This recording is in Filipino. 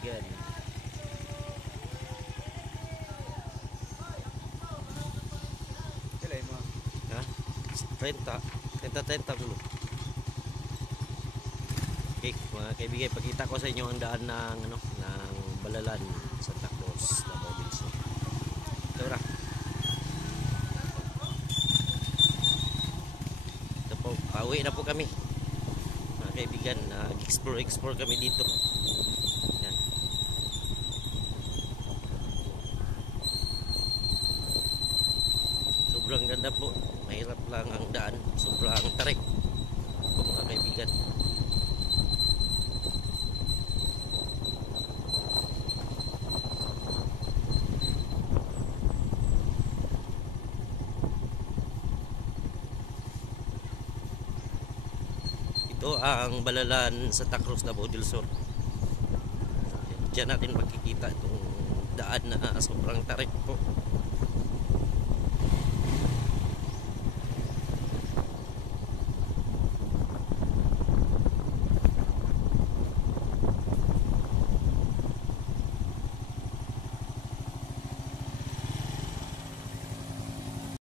kaibigan. Kailan mo? Ha? 30 gulo. Okay, mga kaibigan, pakita ko sa inyo ang daan ng ng Balalan sa Tacos, Davao del Sur. Ito ra. Ito po, pauwi na po kami. Mga kaibigan, nag-explore kami dito. Yan. Sobrang ganda po. Mahirap lang ang daan. Sobrang tarik po mga kaibigan. Ito ang Balalan sa Tacos, Davao del Sur. Diyan natin makikita itong daan na sobrang tarik po.